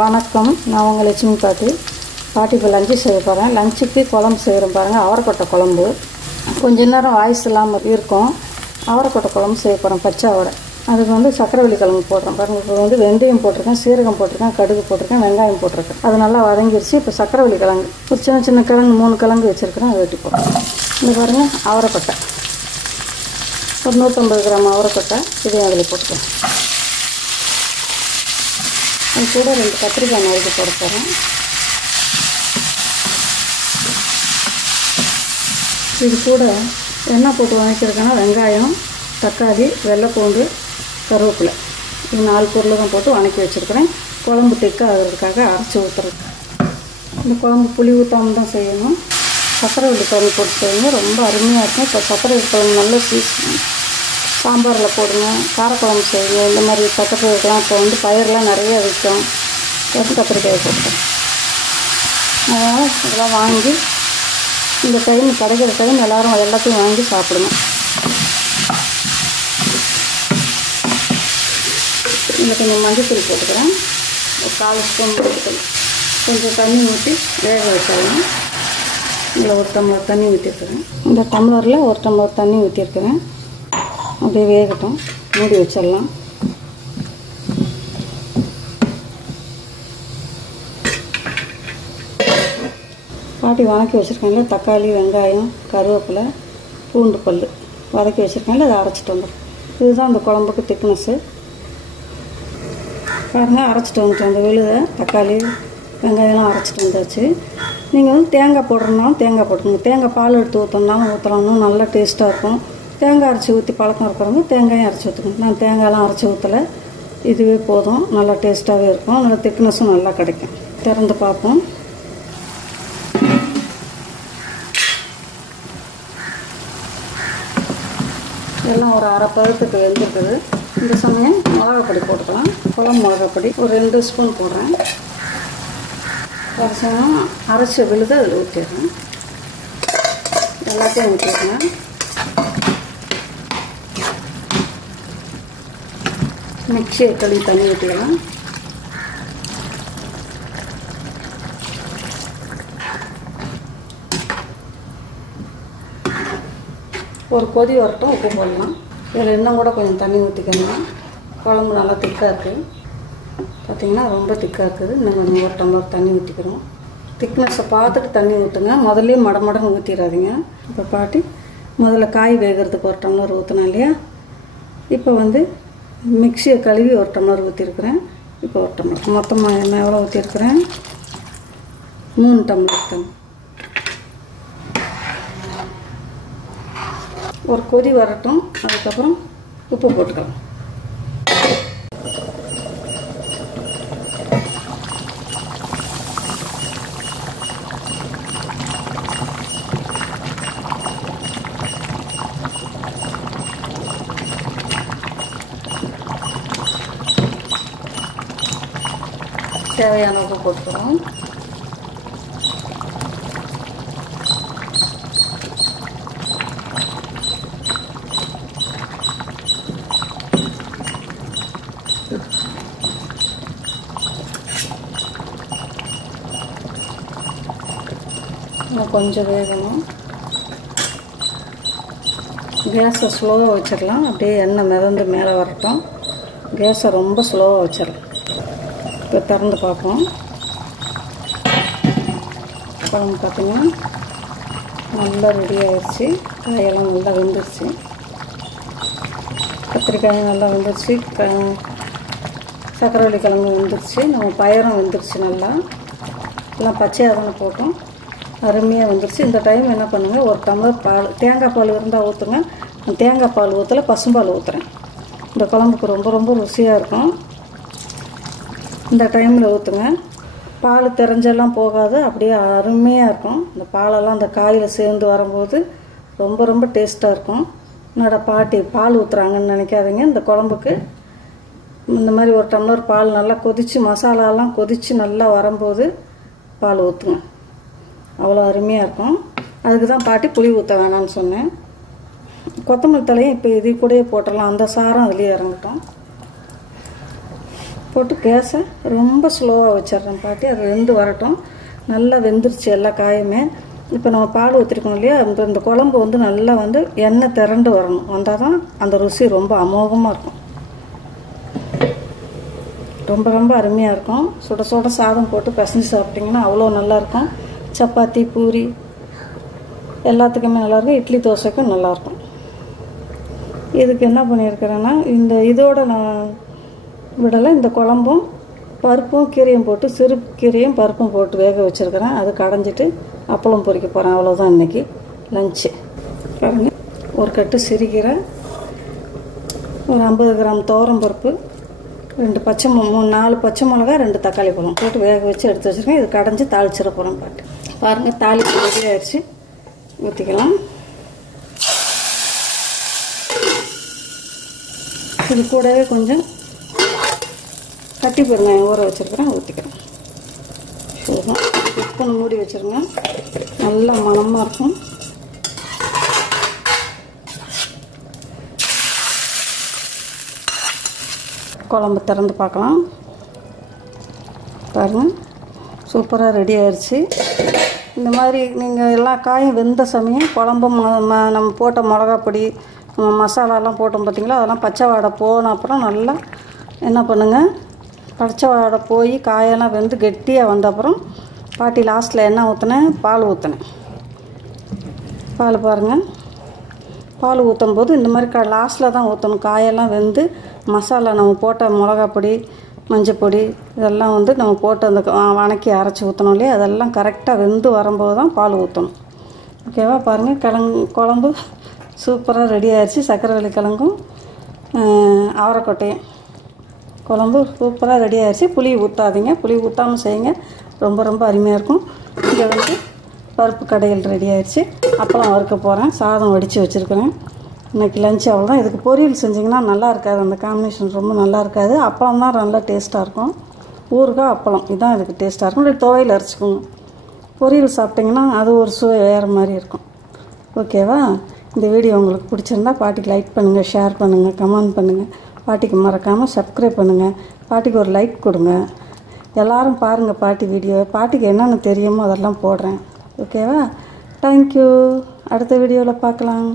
வணக்கம். நான் உங்கள் லட்சுமி பாட்டி இப்போ லஞ்சு செய்ய போகிறேன். லஞ்சுக்கு குழம்பு செய்கிறேன் பாருங்கள். அவரைக்கொட்டை குழம்பு கொஞ்ச நேரம் வாய்ஸ் இல்லாமல் இருக்கும். அவரைக்கொட்டை குழம்பு செய்ய போகிறேன். பச்சை அவரை. அதுக்கு சக்கரவள்ளி கிழங்கு போடுறேன் பாருங்கள். இப்போ வெந்தயம் போட்டிருக்கேன், சீரகம் போட்டிருக்கேன், கடுகு போட்டிருக்கேன், வெங்காயம் போட்டிருக்கேன். அது நல்லா வதங்கிடுச்சு. இப்போ சக்கரவள்ளி கிழங்கு ஒரு சின்ன சின்ன கிழங்கு 3 கிழங்கு வச்சுருக்கிறேன். அதை வெட்டி போடுறேன். இது பாருங்கள் அவரைக்கொட்டை ஒரு 150 கிராம் அவரைக்கொட்டை. இதையும் அதில் போட்டுக்கிறேன். அது கூட 2 கத்திரிக்காய் நறுக்கி போட போகிறேன். இது கூட எண்ணெய் போட்டு வதக்கிருக்கேன்னா வெங்காயம், தக்காளி, வெள்ளைப்பூண்டு, கருவேப்பிலை இது 4 பொருள் தான் போட்டு வதக்கி வச்சுருக்கிறேன். குழம்பு திக்காக ஆகிறதுக்காக அரைச்சி ஊற்றுறது. இந்த குழம்பு புளி ஊற்றாமல் தான் செய்யணும். சக்கரவள்ளி கிழங்கு போட்டு செய்யுங்க, ரொம்ப அருமையாக இருக்கும். இப்போ சக்கரவள்ளி கிழங்கு நல்ல சீசன். சாம்பாரில் போடுங்க, காரக்குழம்பு செய்யுங்க. இந்த மாதிரி கத்திரிக்காய்க்கெலாம் இப்போ பயிரெலாம் நிறைய விற்கும். கத்திரிக்காயை போட்டுக்கணும். அதனால் இதெல்லாம் வாங்கி இந்த டைம் கிடைக்கிற டைம் எல்லோரும் எல்லாத்தையும் வாங்கி சாப்பிடுங்க. இதில் கொஞ்சம் மஞ்சத்தூள் போட்டுக்கிறேன். ஒரு 4 ஸ்பூன் மஞ்சத்தூள். கொஞ்சம் தண்ணி ஊற்றி வேக வச்சிடலாம். இதில் 1 டம்ளர் தண்ணி ஊற்றிருக்கிறேன். இந்த டம்ளரில் 1 டம்ளர் தண்ணி ஊற்றிருக்கிறேன். அப்படியே வேகட்டும். மூடி வச்சிடலாம். பாட்டி வதக்கி வச்சுருக்கேன்ல தக்காளி, வெங்காயம், கருவேப்பிலை, பூண்டு பல் வதக்கி வச்சுருக்கேன்ல அதை அரைச்சிட்டு வந்துடும். இதுதான் அந்த குழம்புக்கு திக்னஸ்ஸு. பாருங்கள் அரைச்சிட்டு வந்துட்டோம். அந்த விழுதை தக்காளி வெங்காயம்லாம் அரைச்சிட்டு வந்தாச்சு. நீங்கள் தேங்காய் போடுறதுனாலும் தேங்காய் போட்டுக்கோங்க. தேங்காய் பால் எடுத்து ஊற்றணுன்னாலும் ஊற்றலாம். நல்லா டேஸ்ட்டாக இருக்கும். தேங்காய் அரைச்சி ஊற்றி பழக்கம் இருக்கிறவங்க தேங்காயும் அரைச்சி ஊற்றுக்கணும். நான் தேங்காயெலாம் அரைச்சி ஊற்றலை. இதுவே போதும். நல்லா டேஸ்ட்டாகவே இருக்கும். நல்லா திக்னஸும் நல்லா கிடைக்கும். திறந்து பார்ப்போம். எல்லாம் ஒரு அரை பதத்துக்கு வெந்திருக்குது. இந்த சமயம் மிளகாப்பொடி போட்டுக்கலாம். குழம்பு மிளகாப்பொடி ஒரு 2 ஸ்பூன் போடுறேன். ஒரு சமயம் அரைச்சி விழுது அதில் ஊற்றிடுறேன். எல்லாத்தையும் ஊற்றிடுறேன். மிக்சியை கழுவி தண்ணி ஊற்றிக்கலாம். ஒரு கொதி வரட்டும். உப்பு போடலாம். இதில் இன்னும் கூட கொஞ்சம் தண்ணி ஊற்றிக்கணும். குழம்பு நல்லா திக்காக இருக்குது. பார்த்திங்கன்னா ரொம்ப திக்காக இருக்குது. இன்னும் கொஞ்சம் 1 டம்ளர் தண்ணி ஊற்றிக்கிறோம். திக்னஸை பார்த்துட்டு தண்ணி ஊற்றுங்க. முதல்ல மடமடன்னு ஊற்றிடாதீங்க. இப்போ பாட்டி முதல்ல காய் வேகிறதுக்கு 1 டம்ளர் ஊற்றினேன் இல்லையா. இப்போ மிக்சியை கழுவி 1 டம்ளர் ஊற்றிருக்கிறேன். இப்போ 1 டம்ளர் மொத்தமாக என்ன எவ்வளோ ஊற்றிருக்கிறேன்? 3 டம்ளர் தண்ணி. ஒரு கொதி வரட்டும். அதுக்கப்புறம் உப்பு போட்டுக்கலாம். தேவையான உப்பு போட்டுக்கிறோம். இன்னும் கொஞ்சம் வேகணும். கேஸை ஸ்லோவாக வச்சிடலாம். அப்படியே எண்ணெய் மிதந்து மேலே வரட்டும். கேஸை ரொம்ப ஸ்லோவாக வச்சிடலாம். இப்போ திறந்து பார்ப்போம். குழம்பு பார்த்திங்கன்னா நல்லா ரெடி ஆகிடுச்சு. காயெல்லாம் நல்லா வெந்துருச்சு. கத்திரிக்காயும் நல்லா வெந்துருச்சு. சக்கரவள்ளி கிழங்கு வெந்துருச்சு. நம்ம பயரும் வெந்துருச்சு. நல்லா எல்லாம் பச்சையாக தானே போட்டோம். அருமையாக வந்துருச்சு. இந்த டைம் என்ன பண்ணுங்கள், 1 டம்ளர் பால், தேங்காய் பால் இருந்தால் ஊற்றுங்க. தேங்காய் பால் ஊற்றலை, பசும்பால் ஊற்றுறேன். இந்த குழம்புக்கு ரொம்ப ரொம்ப ருசியாக இருக்கும். இந்த டைமில் ஊற்றுங்க. பால் தெரிஞ்செல்லாம் போகாது. அப்படியே அருமையாக இருக்கும். இந்த பாலெல்லாம் அந்த காயில் சேர்ந்து வரும்போது ரொம்ப ரொம்ப டேஸ்ட்டாக இருக்கும். என்னோட பாட்டி பால் ஊற்றுறாங்கன்னு நினைக்காதீங்க. இந்த குழம்புக்கு இந்த மாதிரி 1 டம்ளர் பால் நல்லா கொதித்து மசாலாலாம் கொதித்து நல்லா வரும்போது பால் ஊற்றுங்க. அவ்வளோ அருமையாக இருக்கும். அதுக்கு தான் பாட்டி புளி ஊற்ற வேணாம்னு சொன்னேன். கொத்தமல்லி தலையும் இப்போ இது கூடயே போட்டுடலாம். அந்த சாரம் அதுலேயே இறங்கட்டும். போட்டு கேஸை ரொம்ப ஸ்லோவாக வச்சிடுறேன் பாட்டி. அது வெந்து வரட்டும். நல்லா வெந்துருச்சு எல்லா காயுமே. இப்போ நம்ம பால் ஊற்றிருக்கோம் இல்லையா, இந்த குழம்பு வந்து நல்லா வந்து எண்ணெய் திரண்டு வரணும். வந்தால் தான் அந்த ருசி ரொம்ப அமோகமாக இருக்கும். ரொம்ப ரொம்ப அருமையாக இருக்கும். சுட சுட சாதம் போட்டு பிசைஞ்சு சாப்பிட்டிங்கன்னா அவ்வளோ நல்லாயிருக்கும். சப்பாத்தி, பூரி எல்லாத்துக்குமே நல்லாயிருக்கும். இட்லி, தோசைக்கும் நல்லாயிருக்கும். இதுக்கு என்ன பண்ணியிருக்கிறேன்னா, இந்த இதோட நான் விடலை. இந்த குழம்பும் பருப்பும் கீரையும் போட்டு, சிறு கீரையும் பருப்பும் போட்டு வேக வச்சுருக்கிறேன். அது கடைஞ்சிட்டு அப்பளம் பொரிக்க போகிறேன். அவ்வளோதான் இன்றைக்கி லஞ்சு. பாருங்க, ஒரு கட்டு சிறுகீரை, ஒரு 50 கிராம் துவரம் பருப்பு, 4 பச்சை மிளகா, 2 தக்காளி பழம் போட்டு வேக வச்சு எடுத்து வச்சுருக்கேன். இது கடைஞ்சி தாளிச்சிட போகிறேன் பாட்டு. பாருங்கள், தாளிப்பு ரெடி ஆயிடுச்சு. ஊற்றிக்கலாம். இது கூடவே கொஞ்சம் கட்டி பெருங்காயம் ஊற வச்சுருக்கிறேன், ஊற்றிக்கிறேன். சரிதான், உப்பு மூடி வச்சுருங்க. நல்ல மணமாக இருக்கும். குழம்பு திறந்து பார்க்கலாம். பாருங்கள், சூப்பராக ரெடி ஆயிடுச்சு. இந்த மாதிரி நீங்கள் எல்லா காயும் வெந்த சமயம் குழம்பு நம்ம போட்ட மிளகாப்பொடி, மசாலாலாம் போட்டோம் பார்த்திங்களா, அதெல்லாம் பச்சை வாடை போன அப்புறம் நல்லா என்ன பண்ணுங்கள், பச்சை வாடை போய் காயெல்லாம் வெந்து கெட்டியாக வந்த அப்புறம் பாட்டி லாஸ்ட்டில் என்ன ஊற்றினேன், பால் ஊற்றினேன். பால் பாருங்கள், பால் ஊற்றும் போது இந்த மாதிரி லாஸ்ட்டில் தான் ஊற்றணும். காயெல்லாம் வெந்து மசாலா நம்ம போட்ட மிளகாப்பொடி, மஞ்சப்பொடி இதெல்லாம் வந்து நம்ம போட்டு அந்த வணக்கி அரைச்சி ஊற்றணும் இல்லையா, அதெல்லாம் கரெக்டாக வெந்து வரும்போது தான் பால் ஊற்றணும். ஓகேவா? பாருங்கள், குழம்பு சூப்பராக ரெடி ஆயிடுச்சு. சக்கரவள்ளி கிழங்கும் அவரைக்கொட்டையும் குழம்பு சூப்பராக ரெடி ஆயிடுச்சு. புளி ஊற்றாதீங்க, புளி ஊற்றாமல் செய்யுங்க, ரொம்ப ரொம்ப அருமையாக இருக்கும். இங்கே வந்து பருப்பு கடையில் ரெடி ஆயிடுச்சு. அப்பளம் வறுக்க போகிறேன். சாதம் வடித்து வச்சுருக்கிறேன். இன்றைக்கி லஞ்சு அவ்வளோதான். இதுக்கு பொரியல் செஞ்சிங்கன்னா நல்லா இருக்காது, அந்த காம்பினேஷன் ரொம்ப நல்லா இருக்காது. அப்பளம் தான் நல்லா டேஸ்ட்டாக இருக்கும். ஊறுகாய் அப்பளம் இதுதான் இதுக்கு டேஸ்ட்டாக இருக்கும். இப்படி துவையில் அரைச்சிக்கோங்க. பொரியல் சாப்பிட்டிங்கன்னா அது ஒரு சுவை வேறு மாதிரி இருக்கும். ஓகேவா? இந்த வீடியோ உங்களுக்கு பிடிச்சிருந்தா பாட்டிக்கு லைக் பண்ணுங்கள், ஷேர் பண்ணுங்கள், கமெண்ட் பண்ணுங்கள். பாட்டிக்கு மறக்காமல் சப்ஸ்கிரைப் பண்ணுங்கள். பாட்டிக்கு ஒரு லைக் கொடுங்க. எல்லோரும் பாருங்கள் பாட்டி வீடியோ. பாட்டிக்கு என்னென்ன தெரியுமோ அதெல்லாம் போடுறேன். ஓகேவா? தேங்க்யூ. அடுத்த வீடியோவில் பார்க்கலாம்.